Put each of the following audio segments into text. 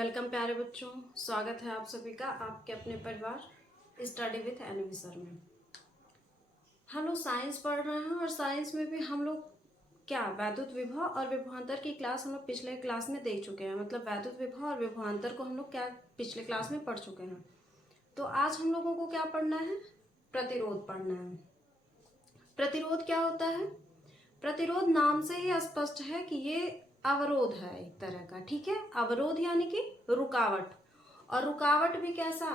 Welcome प्यारे बच्चों, स्वागत है आप सभी का आपके अपने परिवार स्टडी विथ एनवी सर में। हम लोग साइंस पढ़ रहे हैं और साइंस में भी हम लोग क्या वैद्युत विभव और विभवांतर की क्लास हम लोग पिछले क्लास में देख चुके हैं। मतलब वैद्युत विभव और विभवांतर को हम लोग क्या पिछले क्लास में पढ़ चुके हैं। तो आज हम लोगों को क्या पढ़ना है? प्रतिरोध पढ़ना है। प्रतिरोध क्या होता है? प्रतिरोध नाम से ही स्पष्ट है कि ये अवरोध है एक तरह का। ठीक है, अवरोध यानी कि रुकावट। और रुकावट भी कैसा?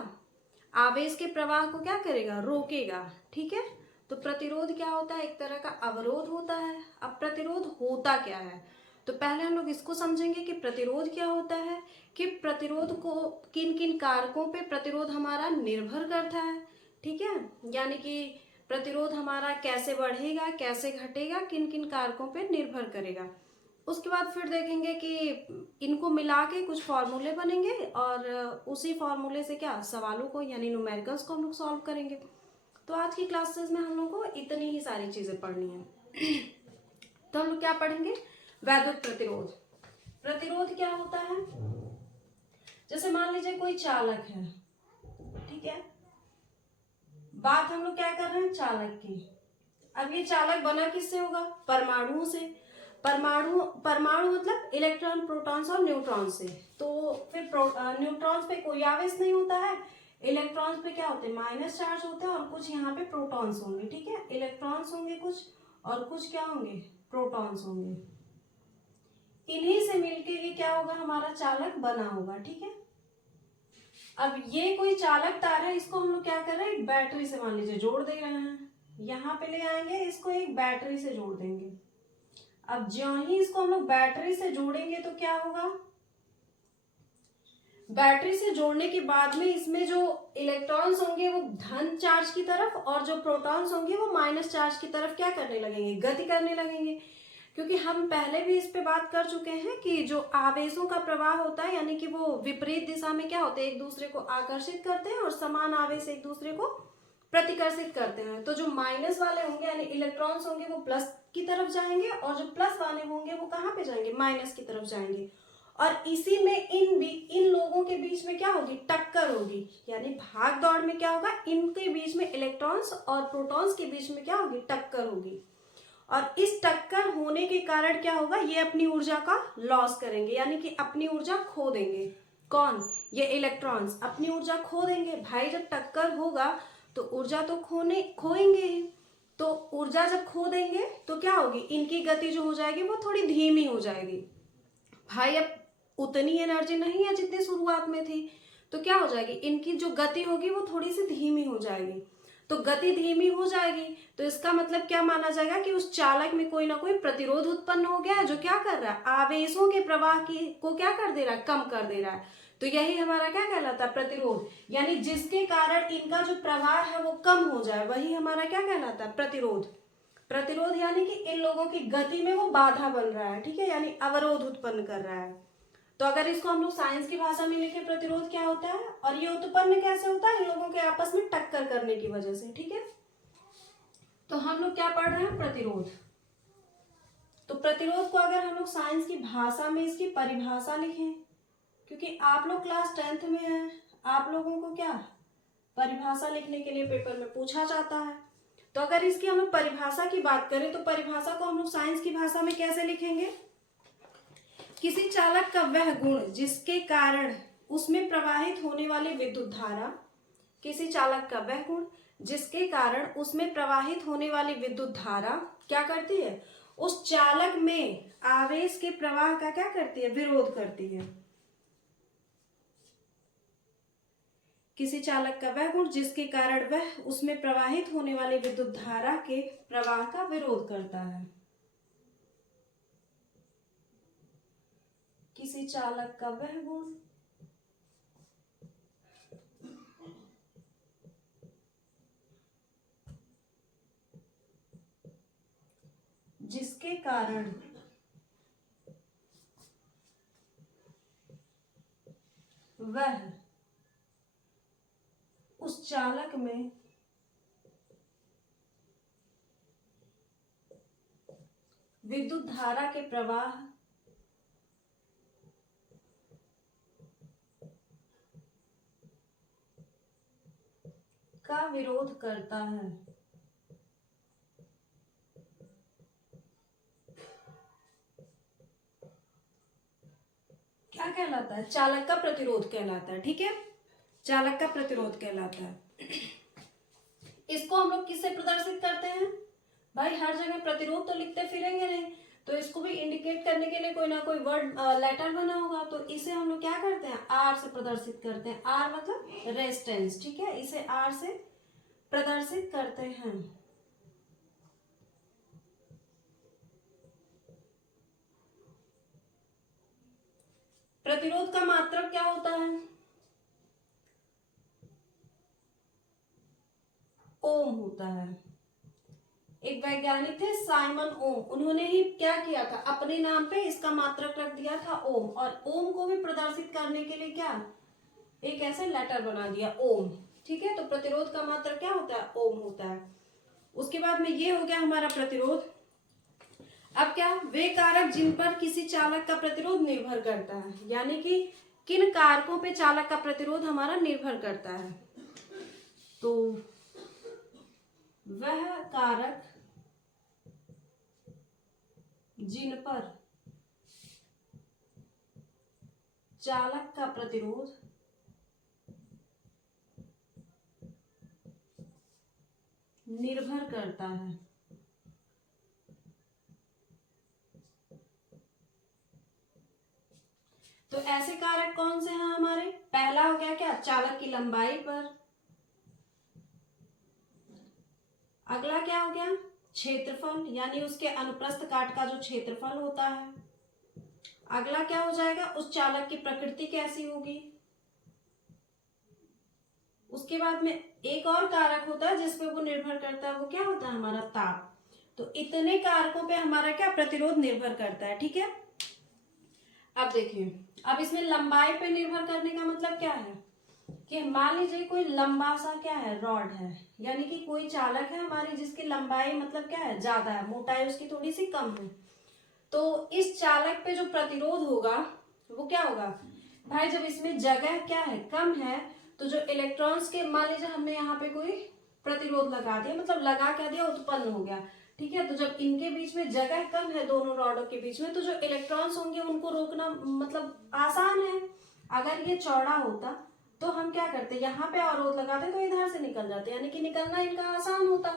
आवेश के प्रवाह को क्या करेगा? रोकेगा। ठीक है, तो प्रतिरोध क्या होता है? एक तरह का अवरोध होता है। अब प्रतिरोध होता क्या है, तो पहले हम लोग इसको समझेंगे कि प्रतिरोध क्या होता है, कि प्रतिरोध को किन किन कारकों पे प्रतिरोध हमारा निर्भर करता है। ठीक है, यानी कि प्रतिरोध हमारा कैसे बढ़ेगा, कैसे घटेगा, किन किन कारकों पे निर्भर करेगा। उसके बाद फिर देखेंगे कि इनको मिला के कुछ फॉर्मूले बनेंगे और उसी फॉर्मूले से क्या सवालों को यानी न्यूमेरिकल्स को हम लोग सॉल्व करेंगे। तो आज की क्लासेस में हम लोग को इतनी ही सारी चीजें पढ़नी है। तो हम लोग क्या पढ़ेंगे? वैद्युत प्रतिरोध। प्रतिरोध क्या होता है? जैसे मान लीजिए कोई चालक है, ठीक है, बात हम लोग क्या कर रहे हैं? चालक की। अब ये चालक बना किससे होगा? परमाणुओं से। परमाणु परमाणु मतलब इलेक्ट्रॉन, प्रोटॉन्स और न्यूट्रॉन से। तो फिर न्यूट्रॉन्स पे कोई आवेश नहीं होता है, इलेक्ट्रॉन्स पे क्या होते हैं? माइनस चार्ज होते हैं और कुछ यहाँ पे प्रोटॉन्स होंगे। ठीक है, इलेक्ट्रॉन्स होंगे कुछ और कुछ क्या होंगे? प्रोटॉन्स होंगे। इन्हीं से मिलके ये क्या होगा? हमारा चालक बना होगा। ठीक है, अब ये कोई चालक तार है, इसको हम लोग क्या कर रहे हैं? एक बैटरी से मान लीजिए जोड़ दे रहे हैं। यहाँ पे ले आएंगे, इसको एक बैटरी से जोड़ देंगे। अब ज्यों ही इसको हम लोग बैटरी से जोड़ेंगे तो क्या होगा? बैटरी से जोड़ने के बाद में इसमें जो इलेक्ट्रॉन्स होंगे वो धन चार्ज की तरफ और जो प्रोटॉन्स होंगे वो माइनस चार्ज की तरफ क्या करने लगेंगे? गति करने लगेंगे। क्योंकि हम पहले भी इस पे बात कर चुके हैं कि जो आवेशों का प्रवाह होता है यानी कि वो विपरीत दिशा में क्या होते हैं? एक दूसरे को आकर्षित करते हैं और समान आवेश एक दूसरे को प्रतिकर्षित करते हैं। तो जो माइनस वाले होंगे यानी इलेक्ट्रॉन्स होंगे वो प्लस की तरफ जाएंगे और जो प्लस वाले होंगे वो कहाँ पे जाएंगे? माइनस की तरफ जाएंगे। और इसी में इन लोगों के बीच में क्या होगी? टक्कर होगी। यानी भाग दौड़ में क्या होगा? इनके बीच में इलेक्ट्रॉन्स और प्रोटॉन्स के बीच में क्या होगी? टक्कर होगी। और इस टक्कर होने के कारण क्या होगा? ये अपनी ऊर्जा का लॉस करेंगे यानी कि अपनी ऊर्जा खो देंगे। कौन? ये इलेक्ट्रॉन्स अपनी ऊर्जा खो देंगे। भाई जब टक्कर होगा तो ऊर्जा तो खोएंगे ही। तो ऊर्जा जब खो देंगे तो क्या होगी? इनकी गति जो हो जाएगी वो थोड़ी धीमी हो जाएगी। भाई अब उतनी एनर्जी नहीं है जितनी शुरुआत में थी, तो क्या हो जाएगी? इनकी जो गति होगी वो थोड़ी सी धीमी हो जाएगी। तो गति धीमी हो जाएगी तो इसका मतलब क्या माना जाएगा? कि उस चालक में कोई ना कोई प्रतिरोध उत्पन्न हो गया है जो क्या कर रहा है? आवेशों के प्रवाह की को क्या कर दे रहा है? कम कर दे रहा है। तो यही हमारा क्या कहलाता है? प्रतिरोध। यानी जिसके कारण इनका जो प्रवाह है वो कम हो जाए, वही हमारा क्या कहलाता है? प्रतिरोध। प्रतिरोध यानी कि इन लोगों की गति में वो बाधा बन रहा है। ठीक है, यानी अवरोध उत्पन्न कर रहा है। तो अगर इसको हम लोग साइंस की भाषा में लिखे, प्रतिरोध क्या होता है और ये उत्पन्न कैसे होता है? इन लोगों के आपस में टक्कर करने की वजह से। ठीक है, तो हम लोग क्या पढ़ रहे हैं? प्रतिरोध। तो प्रतिरोध को अगर हम लोग साइंस की भाषा में इसकी परिभाषा लिखें, क्योंकि आप लोग क्लास 10th में हैं, आप लोगों को क्या परिभाषा लिखने के लिए पेपर में पूछा जाता है। तो अगर इसकी हम लोग परिभाषा की बात करें तो परिभाषा को हम लोग साइंस की भाषा में कैसे लिखेंगे? किसी चालक का वह गुण जिसके कारण उसमें प्रवाहित होने वाली विद्युत धारा, किसी चालक का वह गुण जिसके कारण उसमें प्रवाहित होने वाली विद्युत धारा क्या करती है? उस चालक में आवेश के प्रवाह का क्या करती है? विरोध करती है। किसी चालक का वह गुण जिसके कारण वह उसमें प्रवाहित होने वाली विद्युत धारा के प्रवाह का विरोध करता है। किसी चालक का वह गुण जिसके कारण वह उस चालक में विद्युत धारा के प्रवाह का विरोध करता है। क्या कहलाता है? चालक का प्रतिरोध कहलाता है। ठीक है, चालक का प्रतिरोध कहलाता है। इसको हम लोग किससे प्रदर्शित करते हैं? भाई हर जगह प्रतिरोध तो लिखते फिरेंगे नहीं, तो इसको भी इंडिकेट करने के लिए कोई ना कोई वर्ड लेटर बना होगा, तो इसे हम लोग क्या करते हैं? आर से प्रदर्शित करते हैं। आर मतलब रेजिस्टेंस। ठीक है, इसे आर से प्रदर्शित करते हैं। प्रतिरोध का मात्रक क्या होता है? ओम होता है। एक वैज्ञानिक थे साइमन ओम, उन्होंने ही क्या किया था? अपने नाम पे इसका मात्रक रख दिया था ओम, और ओम को भी प्रदर्शित करने के लिए क्या, एक ऐसे लेटर बना दिया ओम। ठीक है, तो प्रतिरोध का मात्रक क्या होता है? ओम होता है। उसके बाद में ये हो गया हमारा प्रतिरोध। अब क्या, वे कारक जिन पर किसी चालक का प्रतिरोध निर्भर करता है, यानी कि किन कारकों पे चालक का प्रतिरोध हमारा निर्भर करता है। तो वह कारक जिन पर चालक का प्रतिरोध निर्भर करता है। तो ऐसे कारक कौन से हैं हमारे? पहला हो गया क्या, चालक की लंबाई पर। अगला क्या हो गया? क्षेत्रफल, यानी उसके अनुप्रस्थ काट का जो क्षेत्रफल होता है। अगला क्या हो जाएगा? उस चालक की प्रकृति कैसी होगी। उसके बाद में एक और कारक होता है जिसपे वो निर्भर करता है, वो क्या होता है? हमारा ताप। तो इतने कारकों पे हमारा क्या प्रतिरोध निर्भर करता है। ठीक है, अब देखिए, अब इसमें लंबाई पे निर्भर करने का मतलब क्या है कि मान लीजिए कोई लंबा सा क्या है, रॉड है, यानी कि कोई चालक है हमारी जिसकी लंबाई मतलब क्या है, ज्यादा है, मोटाई उसकी थोड़ी सी कम है। तो इस चालक पे जो प्रतिरोध होगा वो क्या होगा भाई? जब इसमें जगह क्या है, कम है, तो जो इलेक्ट्रॉन्स के, मान लीजिए हमने यहाँ पे कोई प्रतिरोध लगा दिया, मतलब लगा क्या दिया, उत्पन्न हो गया। ठीक है, तो जब इनके बीच में जगह कम है, दोनों रॉडों के बीच में, तो जो इलेक्ट्रॉन्स होंगे उनको रोकना मतलब आसान है। अगर ये चौड़ा होता तो हम क्या करते, यहाँ पे अवरोध लगाते तो इधर से निकल जाते, यानी कि निकलना इनका आसान होता।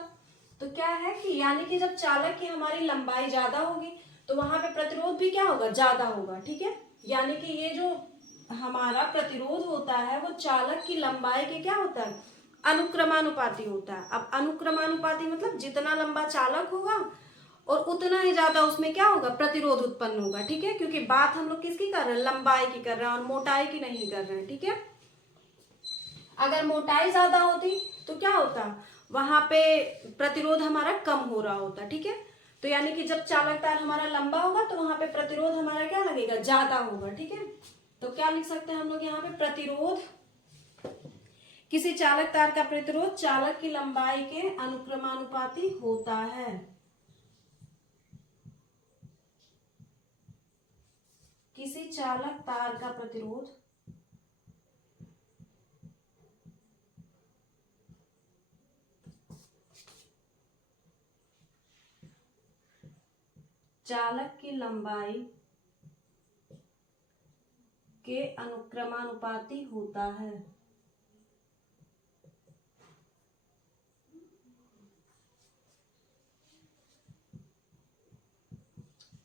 तो क्या है कि यानी कि जब चालक की हमारी लंबाई ज्यादा होगी तो वहां पे प्रतिरोध भी क्या होगा, ज्यादा होगा। ठीक है, यानी कि ये जो हमारा प्रतिरोध होता है वो चालक की लंबाई के क्या होता है, अनुक्रमानुपाती होता है। अब अनुक्रमानुपाती मतलब जितना लंबा चालक होगा और उतना ही ज्यादा उसमें क्या होगा, प्रतिरोध उत्पन्न होगा। ठीक है, क्योंकि बात हम लोग किसकी कर रहे हैं, लंबाई की कर रहे हैं और मोटाई की नहीं कर रहे हैं। ठीक है, अगर मोटाई ज्यादा होती तो क्या होता, वहां पे प्रतिरोध हमारा कम हो रहा होता। ठीक है, तो यानी कि जब चालक तार हमारा लंबा होगा तो वहां पे प्रतिरोध हमारा क्या लगेगा, ज्यादा होगा। ठीक है, तो क्या लिख सकते हैं हम लोग यहाँ पे, प्रतिरोध, किसी चालक तार का प्रतिरोध चालक की लंबाई के अनुक्रमानुपाती होता है। किसी चालक तार का प्रतिरोध चालक की लंबाई के अनुक्रमानुपाती होता है।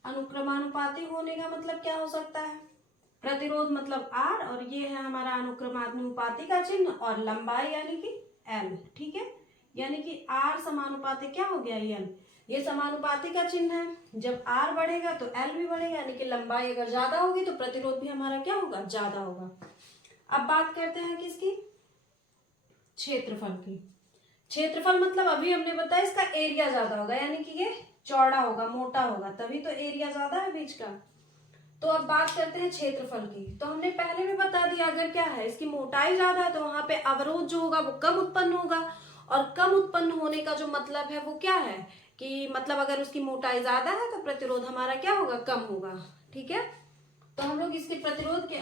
अनुक्रमानुपाती होने का मतलब क्या हो सकता है, प्रतिरोध मतलब R और ये है हमारा अनुक्रमानुपाती का चिन्ह और लंबाई यानी कि L। ठीक है, यानी कि R समानुपाती क्या हो गया, L, ये समानुपाती का चिन्ह है। जब R बढ़ेगा तो L भी बढ़ेगा, यानी कि लंबाई अगर ज्यादा होगी तो प्रतिरोध भी हमारा क्या होगा, ज्यादा होगा। अब बात करते हैं किसकी, क्षेत्रफल की। क्षेत्रफल मतलब अभी हमने बताया इसका एरिया ज्यादा होगा, यानी कि ये चौड़ा होगा, मोटा होगा, तभी तो एरिया ज्यादा है बीच का। तो अब बात करते हैं क्षेत्रफल की। तो हमने पहले भी बता दिया, अगर क्या है, इसकी मोटाई ज्यादा है तो वहां पे अवरोध जो होगा वो कम उत्पन्न होगा, और कम उत्पन्न होने का जो मतलब है वो क्या है कि मतलब अगर उसकी मोटाई ज्यादा है तो प्रतिरोध हमारा क्या होगा, कम होगा। ठीक है, तो हम लोग इसके प्रतिरोध के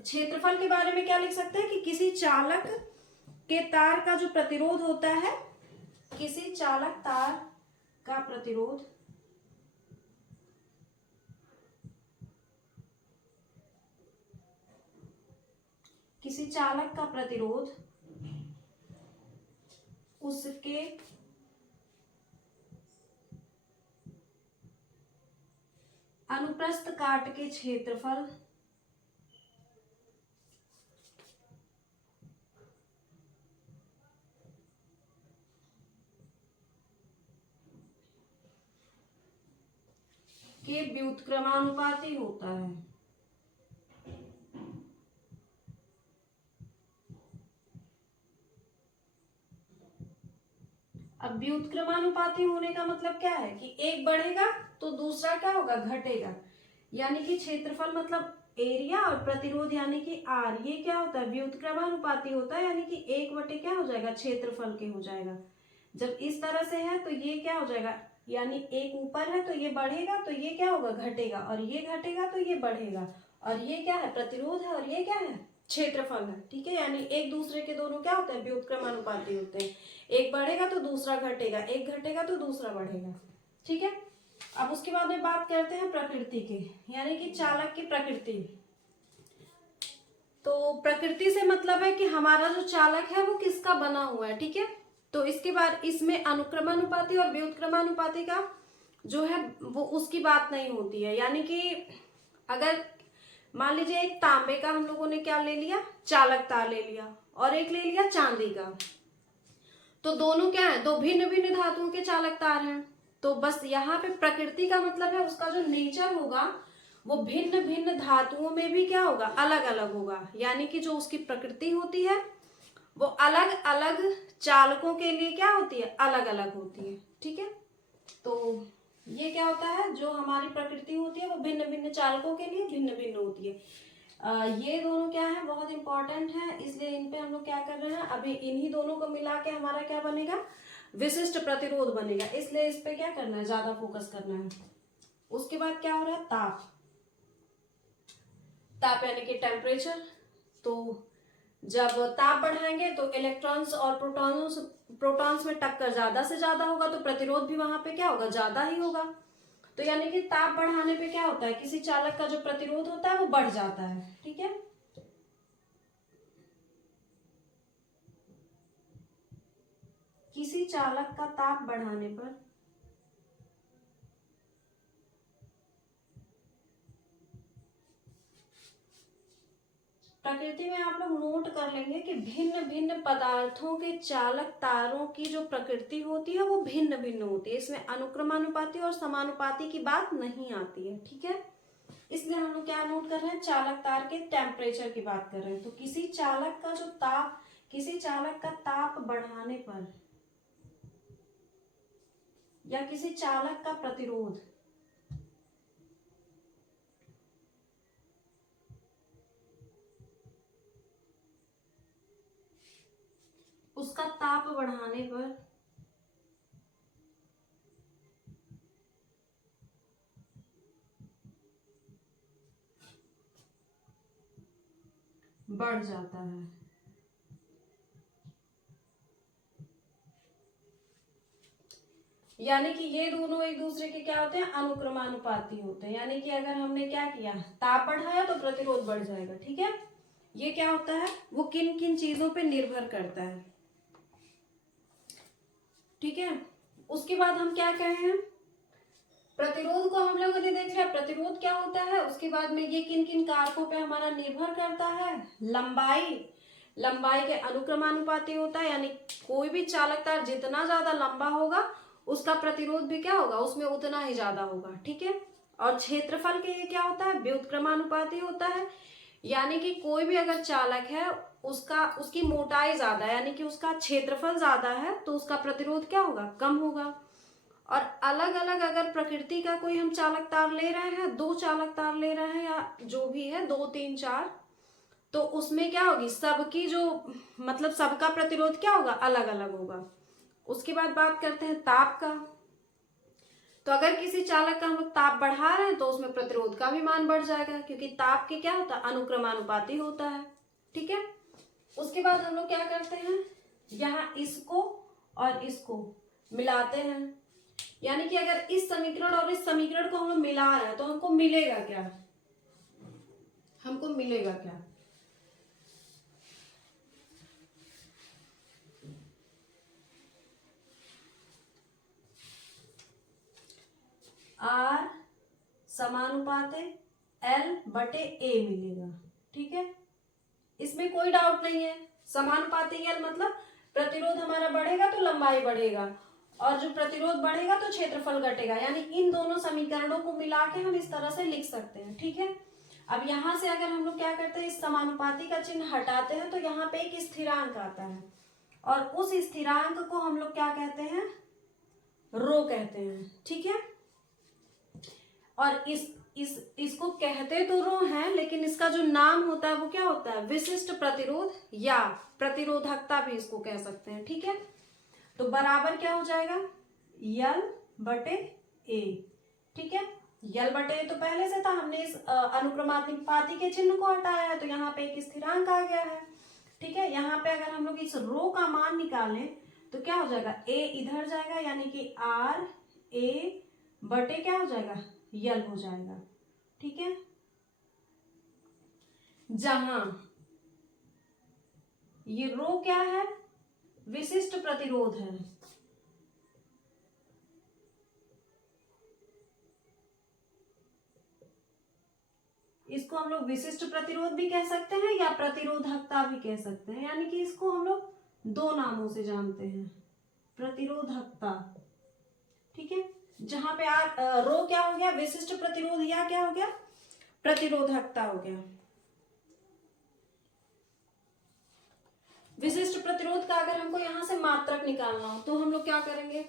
क्षेत्रफल के बारे में क्या लिख सकते हैं कि किसी चालक के तार का जो प्रतिरोध होता है, किसी चालक तार का प्रतिरोध उसके अनुप्रस्थ काट के क्षेत्रफल के व्युत्क्रमानुपाती होता है। अब व्युत्क्रमानुपाती होने का मतलब क्या है कि एक बढ़ेगा तो दूसरा क्या होगा, घटेगा। यानी कि क्षेत्रफल मतलब एरिया और प्रतिरोध यानी कि आर, ये क्या होता है, व्युत्क्रमानुपाती होता है। यानी कि 1/, क्या हो जाएगा, क्षेत्रफल के हो जाएगा। जब इस तरह से है तो ये क्या हो जाएगा, यानी एक ऊपर है तो ये बढ़ेगा तो ये क्या होगा, घटेगा, और ये घटेगा तो ये बढ़ेगा, और ये क्या है, प्रतिरोध है, और ये क्या है, क्षेत्रफल है। ठीक है, यानी एक दूसरे के दोनों क्या होते हैं, व्युत्क्रमानुपाती होते हैं। एक बढ़ेगा तो दूसरा घटेगा, एक घटेगा तो दूसरा बढ़ेगा। ठीक है, अब उसके बाद में बात करते हैं प्रकृति की, यानी कि चालक की प्रकृति। तो प्रकृति से मतलब है कि हमारा जो चालक है वो किसका बना हुआ है। ठीक है, तो इसके बाद इसमें अनुक्रमानुपाती और व्युत्क्रमानुपाती का जो है वो उसकी बात नहीं होती है। यानी कि अगर मान लीजिए एक तांबे का हम लोगों ने क्या ले लिया, चालक तार ले लिया, और एक ले लिया चांदी का, तो दोनों क्या है, दो भिन्न भिन्न धातुओं के चालक तार हैं। तो बस यहाँ पे प्रकृति का मतलब है उसका जो नेचर होगा वो भिन्न भिन्न धातुओं में भी क्या होगा, अलग अलग होगा। यानी कि जो उसकी प्रकृति होती है वो अलग अलग चालकों के लिए क्या होती है, अलग अलग होती है। ठीक है, तो ये क्या होता है, जो हमारी प्रकृति होती है वो भिन्न भिन्न चालकों के लिए भिन्न भिन्न होती है। ये दोनों क्या है, बहुत इंपॉर्टेंट है, इसलिए इन पे हम लोग क्या कर रहे हैं, अभी इन्हीं दोनों को मिला के हमारा क्या बनेगा, विशिष्ट प्रतिरोध बनेगा। इसलिए इस पे क्या करना है, ज्यादा फोकस करना है। उसके बाद क्या हो रहा है, ताप। ताप यानी कि टेम्परेचर। तो जब ताप बढ़ाएंगे तो इलेक्ट्रॉन्स और प्रोटॉन्स में टक्कर ज्यादा से ज्यादा होगा, तो प्रतिरोध भी वहां पे क्या होगा, ज्यादा ही होगा। तो यानी कि ताप बढ़ाने पे क्या होता है, किसी चालक का जो प्रतिरोध होता है वो बढ़ जाता है। ठीक है, किसी चालक का ताप बढ़ाने पर प्रकृति में आप लोग नोट कर लेंगे कि भिन्न भिन्न पदार्थों के चालक तारों की जो प्रकृति होती है वो भिन्न भिन्न होती है। इसमें अनुक्रमानुपाती और समानुपाती की बात नहीं आती है। ठीक है, इसलिए हम लोग क्या नोट कर रहे हैं, चालक तार के टेम्परेचर की बात कर रहे हैं। तो किसी चालक का जो ताप, किसी चालक का ताप बढ़ाने पर या किसी चालक का प्रतिरोध उसका ताप बढ़ाने पर बढ़ जाता है। यानी कि ये दोनों एक दूसरे के क्या होते हैं, अनुक्रमानुपाती होते हैं। यानी कि अगर हमने क्या किया, ताप बढ़ाया तो प्रतिरोध बढ़ जाएगा। ठीक है, ये क्या होता है, वो किन किन चीजों पे निर्भर करता है। ठीक है, उसके बाद हम क्या कहे हैं, प्रतिरोध को हम लोगों ने देख लिया, प्रतिरोध क्या होता है। उसके बाद में ये किन किन कारकों पे हमारा निर्भर करता है, लंबाई के अनुक्रमानुपाती होता है। यानी कोई भी चालक तार जितना ज्यादा लंबा होगा उसका प्रतिरोध भी क्या होगा, उसमें उतना ही ज्यादा होगा। ठीक है, और क्षेत्रफल के ये क्या होता है, व्युत्क्रमानुपाती होता है। यानी कि कोई भी अगर चालक है उसकी मोटाई ज्यादा है, यानी कि उसका क्षेत्रफल ज्यादा है, तो उसका प्रतिरोध क्या होगा, कम होगा। और अलग अलग अगर प्रकृति का कोई हम चालक तार ले रहे हैं, 2 चालक तार ले रहे हैं या जो भी है, 2, 3, 4, तो उसमें क्या होगी, सबकी जो मतलब सबका प्रतिरोध क्या होगा, अलग अलग होगा। उसके बाद बात करते हैं ताप का। तो अगर किसी चालक का हम लोग ताप बढ़ा रहे हैं तो उसमें प्रतिरोध का भी मान बढ़ जाएगा, क्योंकि ताप के क्या होता है, अनुक्रमानुपाती होता है। ठीक है, उसके बाद हम लोग क्या करते हैं, यहाँ इसको और इसको मिलाते हैं, यानी कि अगर इस समीकरण और इस समीकरण को हम लोग मिला रहे हैं तो हमको मिलेगा क्या, हमको मिलेगा क्या? R समानुपात L/A मिलेगा। ठीक है, इसमें कोई डाउट नहीं है। समानुपाती L मतलब प्रतिरोध हमारा बढ़ेगा तो लंबाई बढ़ेगा, और जो प्रतिरोध बढ़ेगा तो क्षेत्रफल घटेगा, यानी इन दोनों समीकरणों को मिला के हम इस तरह से लिख सकते हैं। ठीक है, अब यहां से अगर हम लोग क्या करते हैं, इस समानुपाती का चिन्ह हटाते हैं तो यहाँ पे एक स्थिरांक आता है, और उस स्थिरांक को हम लोग क्या कहते हैं, रो कहते हैं। ठीक है, और इसको कहते तो रो है, लेकिन इसका जो नाम होता है वो क्या होता है, विशिष्ट प्रतिरोध या प्रतिरोधकता भी इसको कह सकते हैं। ठीक है, तो बराबर क्या हो जाएगा, L/A। ठीक है, L/A तो पहले से था, हमने इस अनुक्रमानुपाती के चिन्ह को हटाया है तो यहाँ पे एक स्थिरांक आ गया है। ठीक है, यहाँ पे अगर हम लोग इस रो का मान निकालें तो क्या हो जाएगा, A इधर जाएगा, यानी कि RA/, क्या हो जाएगा, L हो जाएगा। ठीक है, जहां ये रो क्या है, विशिष्ट प्रतिरोध है, इसको हम लोग विशिष्ट प्रतिरोध भी कह सकते हैं या प्रतिरोधकता भी कह सकते हैं, यानी कि इसको हम लोग दो नामों से जानते हैं, प्रतिरोधकता। ठीक है, जहां पे रो क्या हो गया, विशिष्ट प्रतिरोध, या क्या हो गया, प्रतिरोधकता हो गया। विशिष्ट प्रतिरोध का अगर हमको यहां से मात्रक निकालना हो तो हम लोग क्या करेंगे,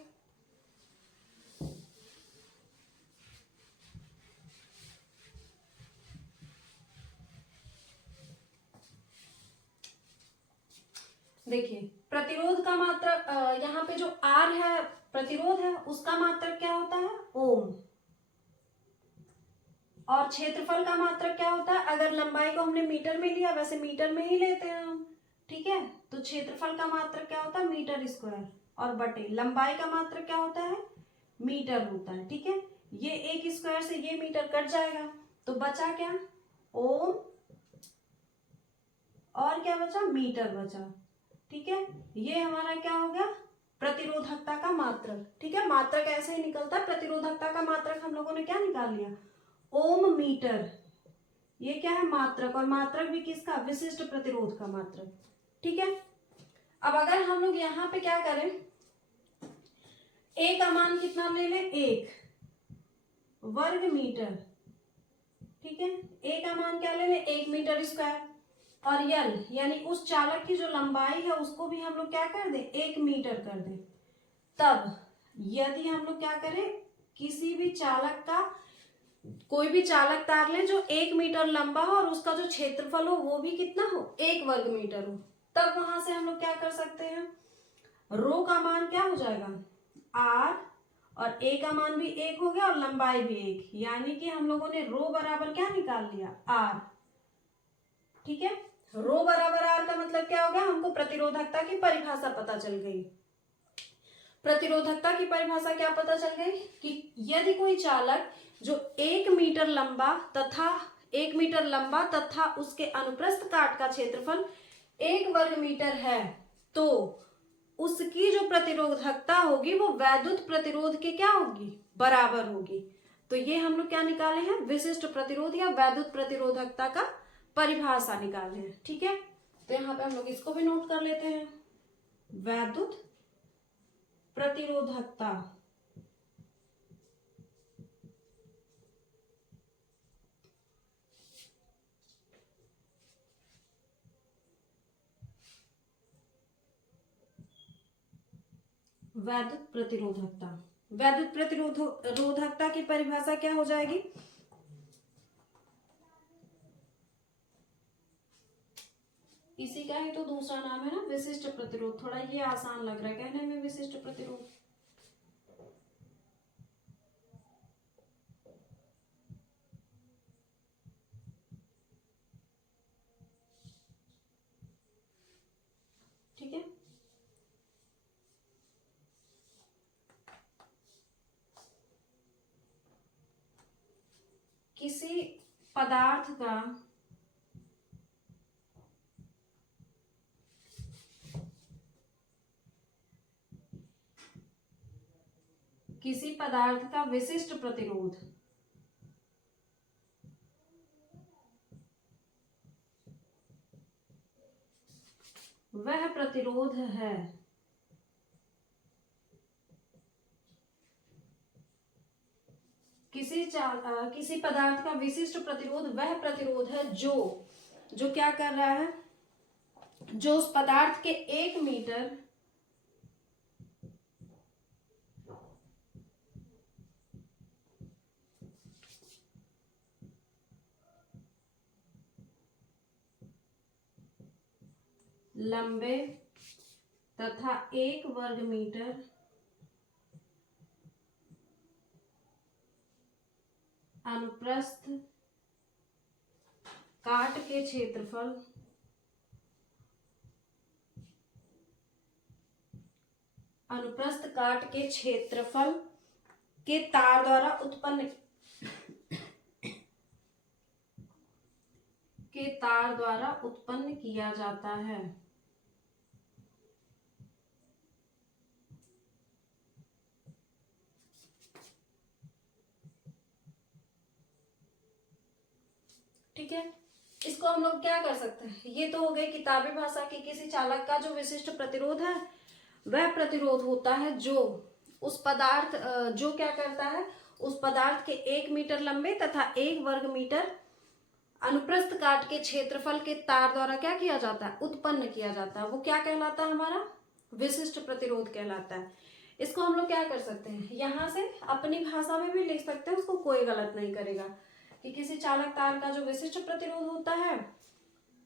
देखिए प्रतिरोध का मात्रक, यहाँ पे जो R है प्रतिरोध है, उसका मात्रक क्या होता है, ओम, और क्षेत्रफल का मात्रक क्या होता है, अगर लंबाई को हमने मीटर में लिया, वैसे मीटर में ही लेते हैं हम। ठीक है, तो क्षेत्रफल का मात्रक क्या होता है, मीटर स्क्वायर, और बटे लंबाई का मात्रक क्या होता है, मीटर होता है। ठीक है, ये एक स्क्वायर से ये मीटर कट जाएगा तो बचा क्या, ओम, और क्या बचा, मीटर बचा। ठीक है, ये हमारा क्या हो गया, प्रतिरोधकता का मात्रक। ठीक है, मात्रक ऐसे ही निकलता है, प्रतिरोधकता का मात्रक हम लोगों ने क्या निकाल लिया, ओम मीटर, ये क्या है मात्रक, और मात्रक भी किसका, विशिष्ट प्रतिरोध का मात्रक। ठीक है, अब अगर हम लोग यहाँ पे क्या करें, A का मान कितना ले लें, 1 वर्ग मीटर। ठीक है, A का मान क्या ले लें, 1 मीटर स्क्वायर, और L यानी उस चालक की जो लंबाई है उसको भी हम लोग क्या कर दें, 1 मीटर कर दें। तब यदि हम लोग क्या करें, किसी भी चालक का, कोई भी चालक तार लें जो 1 मीटर लंबा हो और उसका जो क्षेत्रफल हो वो भी कितना हो, 1 वर्ग मीटर हो, तब वहां से हम लोग क्या कर सकते हैं, रो का मान क्या हो जाएगा, R, और A का मान भी 1 हो गया और लंबाई भी 1, यानी कि हम लोगों ने रो बराबर क्या निकाल लिया, R। ठीक है, रो बराबर R का मतलब क्या हो गया, हमको प्रतिरोधकता की परिभाषा पता चल गई। प्रतिरोधकता की परिभाषा क्या पता चल गई, कि यदि कोई चालक जो 1 मीटर लंबा तथा उसके अनुप्रस्थ काट का क्षेत्रफल 1 वर्ग मीटर है, तो उसकी जो प्रतिरोधकता होगी वो वैद्युत प्रतिरोध के क्या होगी, बराबर होगी। तो ये हम लोग क्या निकाले हैं, विशिष्ट प्रतिरोध या वैद्युत प्रतिरोधकता का परिभाषा निकाले हैं। ठीक है, तो यहाँ पे हम लोग इसको भी नोट कर लेते हैं, वैद्युत प्रतिरोधकता। वैद्युत प्रतिरोधकता, वैद्युत प्रतिरोधकता की परिभाषा क्या हो जाएगी, इसी का ही तो दूसरा नाम है ना, विशिष्ट प्रतिरोध। थोड़ा ये आसान लग रहा है कहने में, विशिष्ट प्रतिरोध। ठीक है, किसी पदार्थ का विशिष्ट प्रतिरोध वह प्रतिरोध है किसी पदार्थ का विशिष्ट प्रतिरोध वह प्रतिरोध है जो क्या कर रहा है, जो उस पदार्थ के 1 मीटर लंबे तथा 1 वर्ग मीटर अनुप्रस्थ काट के क्षेत्रफल के तार द्वारा उत्पन्न किया जाता है। ठीक है, इसको हम लोग क्या कर सकते हैं, ये तो हो गई किताबी भाषा की किसी चालक का जो विशिष्ट प्रतिरोध है वह प्रतिरोध होता है जो उस पदार्थ जो क्या करता है, उस पदार्थ के 1 मीटर लंबे तथा 1 वर्ग मीटर अनुप्रस्थ काट के क्षेत्रफल के तार द्वारा क्या किया जाता है, उत्पन्न किया जाता है। वो क्या कहलाता है, हमारा विशिष्ट प्रतिरोध कहलाता है। इसको हम लोग क्या कर सकते हैं, यहाँ से अपनी भाषा में भी लिख सकते हैं, उसको कोई गलत नहीं करेगा कि किसी चालक तार का जो विशिष्ट प्रतिरोध होता है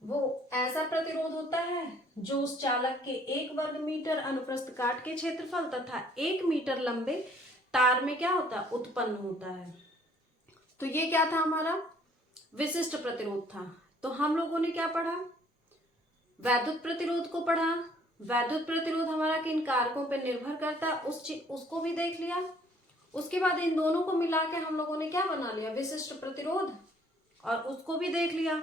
वो ऐसा प्रतिरोध होता है जो उस चालक के 1 वर्ग मीटर अनुप्रस्थ काट के क्षेत्रफल तथा 1 मीटर लंबे तार में क्या होता है, उत्पन्न होता है। तो ये क्या था, हमारा विशिष्ट प्रतिरोध था। तो हम लोगों ने क्या पढ़ा, वैद्युत प्रतिरोध को पढ़ा। वैद्युत प्रतिरोध हमारा किन कारकों पर निर्भर करता है उसको भी देख लिया। उसके बाद इन दोनों को मिला के हम लोगों ने क्या बना लिया, विशिष्ट प्रतिरोध, और उसको भी देख लिया।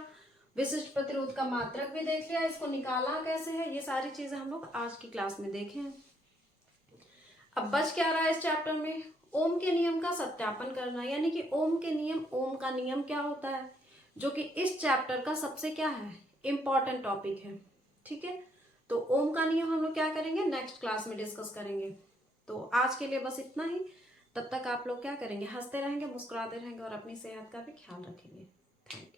विशिष्ट प्रतिरोध का मात्रक भी देख लिया, इसको निकाला कैसे है, ये सारी चीजें हम लोग आज की क्लास में देखें। अब बच क्या रहा है इस चैप्टर में, ओम के नियम का सत्यापन करना, यानी कि ओम का नियम क्या होता है, जो कि इस चैप्टर का सबसे क्या है, इंपॉर्टेंट टॉपिक है। ठीक है, तो ओम का नियम हम लोग क्या करेंगे, नेक्स्ट क्लास में डिस्कस करेंगे। तो आज के लिए बस इतना ही। तब तक आप लोग क्या करेंगे, हंसते रहेंगे, मुस्कुराते रहेंगे और अपनी सेहत का भी ख्याल रखेंगे। Thank you.